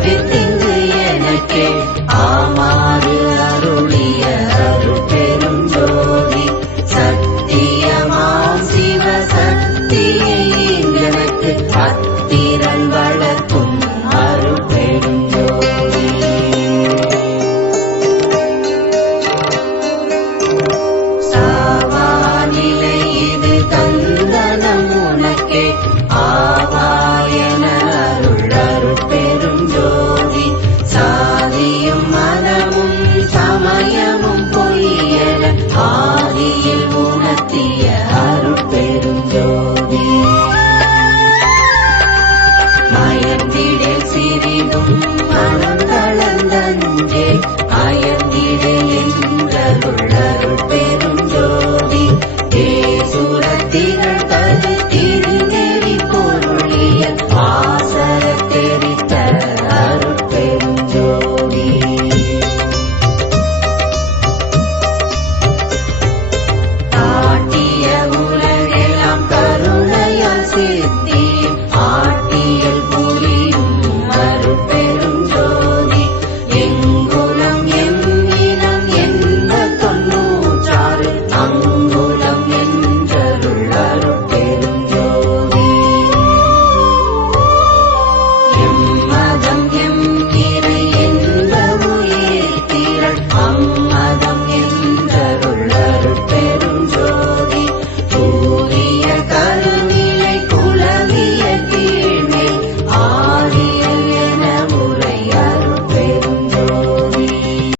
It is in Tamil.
தவிர்த்திங்கு எனக்கே ஆமாறு அருளிய அருள் பெரும் ஜோதி. சத்தியமாம் சிவ சக்தியை எனக்கு ஆதியில் உணர்த்திய அருள் பெருஞ்சோதி மயந்திடல் சிறிதும் மனம் கலந்தன்றே அயந்திடல் என்றருள்